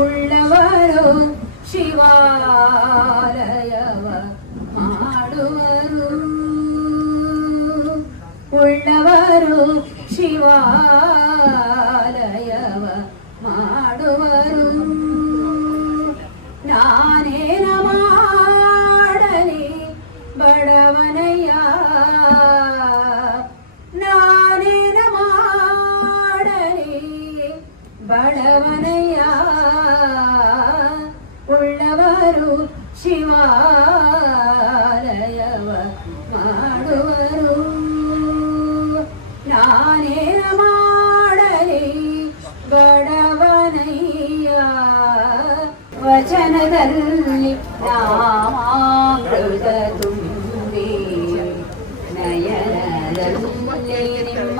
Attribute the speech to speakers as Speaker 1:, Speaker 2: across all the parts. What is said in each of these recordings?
Speaker 1: ಉಳ್ಳವರು ಶಿವಾಲಯವ ಮಾಡುವರು ಉಳ್ಳವರು ಶಿವಾಲಯವ ಮಾಡುವರು ಶಿವಾಲಯವ ಮಾಡುವರು ನಾನೇನ ಮಾಡಲಿ ಬಡವನಯ್ಯ ವಚನದಲ್ಲಿ ನಾಮಾಮೃತ ತುಂಬಿ ನಯನದಲ್ಲಿ ನಿಮ್ಮ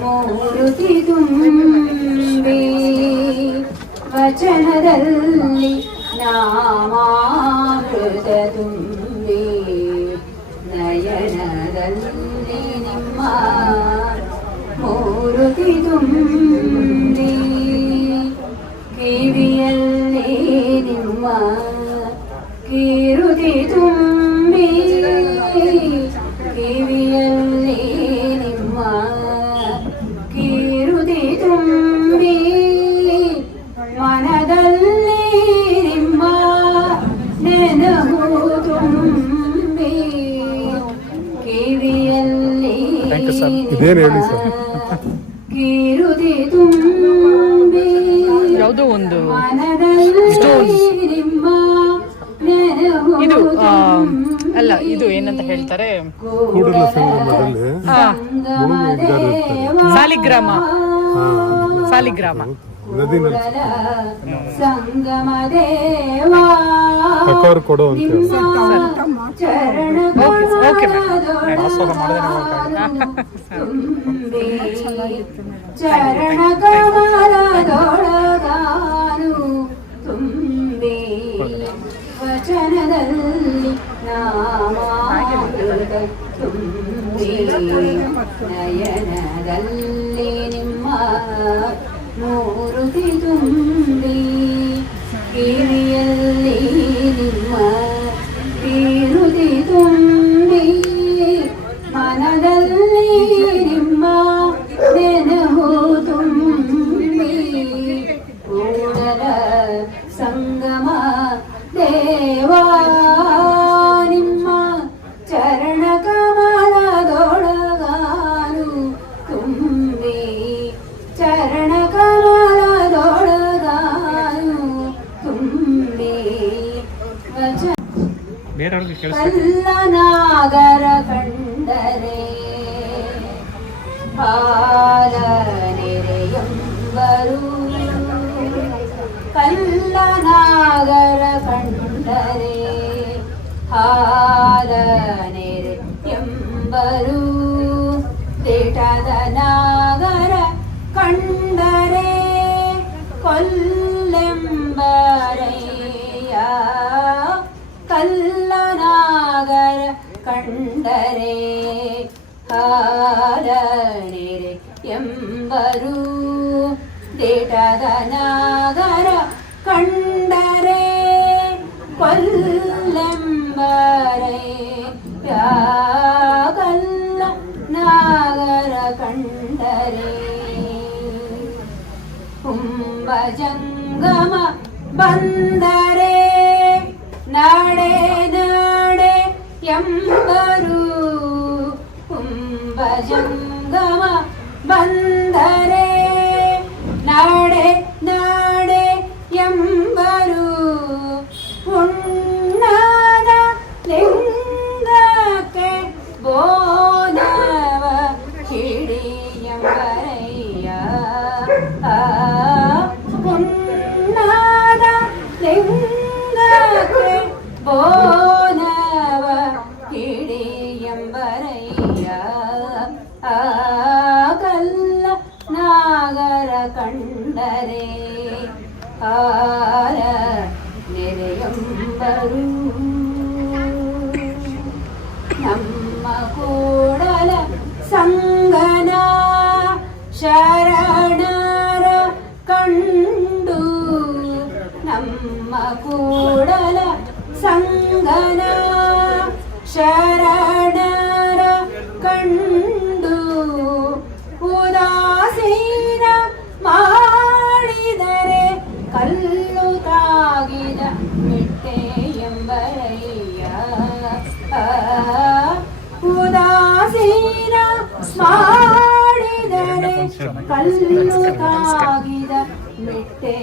Speaker 1: ಮೂರುತಿ ತುಂಬಿ ವಚನದಲ್ಲಿ നയനാമാമൃതുണ്ടി നയനദല്ലി
Speaker 2: നിമ്മ മോരുതി തുമ്പി ಏನು ಹೇಳಿ
Speaker 1: ಸರ್?
Speaker 3: ಯಾವುದೋ ಒಂದು ಇದು ಅಲ್ಲ ಇದು ಏನಂತ ಹೇಳ್ತಾರೆ? ಸಾಲಿಗ್ರಾಮ. ಸಾಲಿಗ್ರಾಮ.
Speaker 1: ಸಂಗಮ ದೇವಾ
Speaker 2: ಕೊಡು ಅಂತ
Speaker 1: ಚರಣ ಕಮಲದೊಳಗಾನು ತುಂಬಿ. ವಚನದಲ್ಲಿ ನಾಮಾಮೃತ ತುಂಬಿ. ನಯನದಲ್ಲಿ ನಿಮ್ಮ
Speaker 2: நூறு விதும்பி
Speaker 1: ಕಲ್ಲನಾಗರ ಕಂಡರೆ ಹಾಲನೆರೆಯಂಬರು ಕಲ್ಲನಾಗರ ಕಂಡರೆ ಹಾಲನೆರೆ ಎಂಬರು ದೇಟದ ನಾಗರ ಕಂಡರೆ ಕೊಲ್ಲೆಂಬರಯ್ಯ ಕಂಡರೆ ಹಾಡರೆ ಎಂಬರು ದೇಟದ ನಾಗರ ಕಂಡರೆ ಕೊಲ್ಲೆಂಬರೆ ಯಾಗಲ್ಲ ನಾಗರ ಕಂಡರೆ. ಕುಂಬ ಜಂಗಮ ಬಂದರೆ ನಡೆದ യം വരൂ. കുംഭജംഗമ ബന്ധരേ. നാടെ നാടെ യം വരൂ. ഉണ്ണാത ലിംഗക്കെ ബോധവ കിടിയം വരയ്യ. ഉണ്ണാത ബോ ಕಂಡು ಉದಾಸೀನ ಮಾಡಿದರೆ ಕಲ್ಲು ತಾಗಿದ ಮಿಟ್ಟೆ ಎಂಬರಯ್ಯ. ಉದಾಸೀನ ಮಾಡಿದರೆ ಕಲ್ಲು ತಾಗಿದ ಮಿಟ್ಟೆ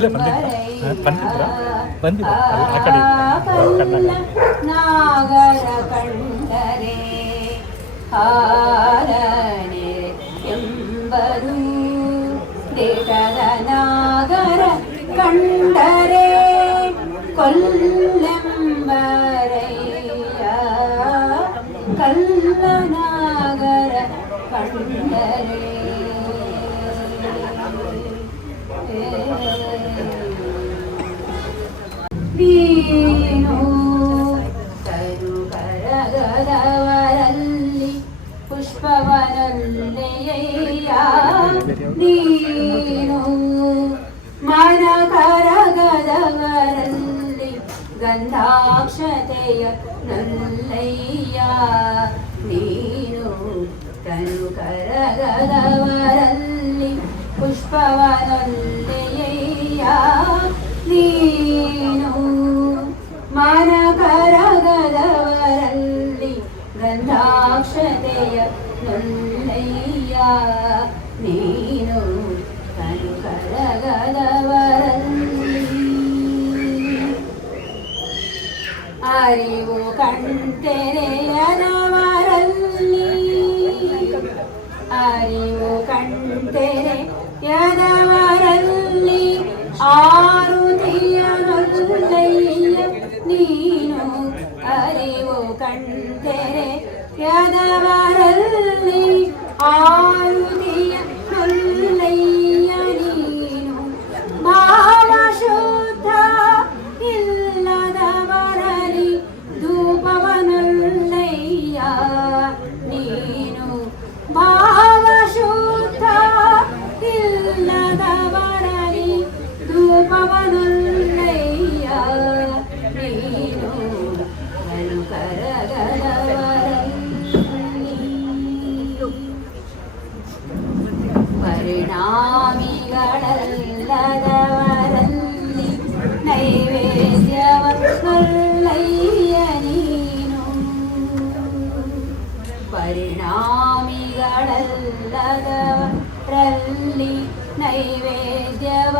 Speaker 1: ಎಂಬರಯ್ಯ. ನಾಗರ ಕಂಡು ಹಾರನೆ ಎಂಬರು ದೇಟದ ನಾಗರ ಕಂಡರೆ ಕೊಲ್ಲೆಂಬರಯ್ಯ ಕಲ್ಲ ನಾಗರ ಕಂಡರೆ ನೀನು గంధాక్షతయ నల్లయ్యా నీను కను కరగదవరల్లి పుష్పవనల్లయ్యా నీను మన కరగదవరల్లి గంధాక్షతయ నల్లయ్యా నీను కను కరగదవరల్లి അറിവു കണ്ടെരയനവരല്ലി അറിവു കണ്ടെരയനവരല്ലി ആറുതിയമകുലയ്യ നീനു അറിവു കണ്ടെരയനവരല്ലി ആറുതിയ പ്രണാമികളല്ലതവരന്നി നൈവേദ്യവർക്കല്ലയ്യനീനും പരിണാമികളല്ലതവരല്ലി നൈവേദ്യവ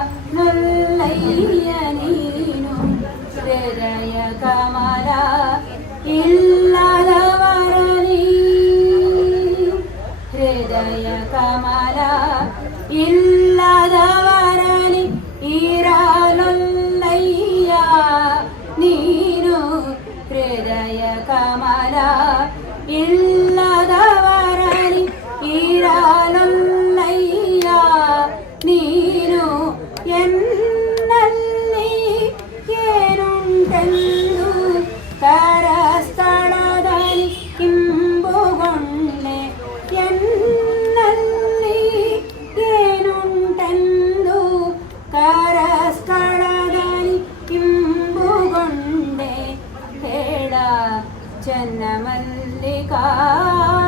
Speaker 1: ഹൃദയ കമല ഇല്ല 因。ಚೆನ್ನ ಮಲ್ಲಿಕಾರ್ಜುನ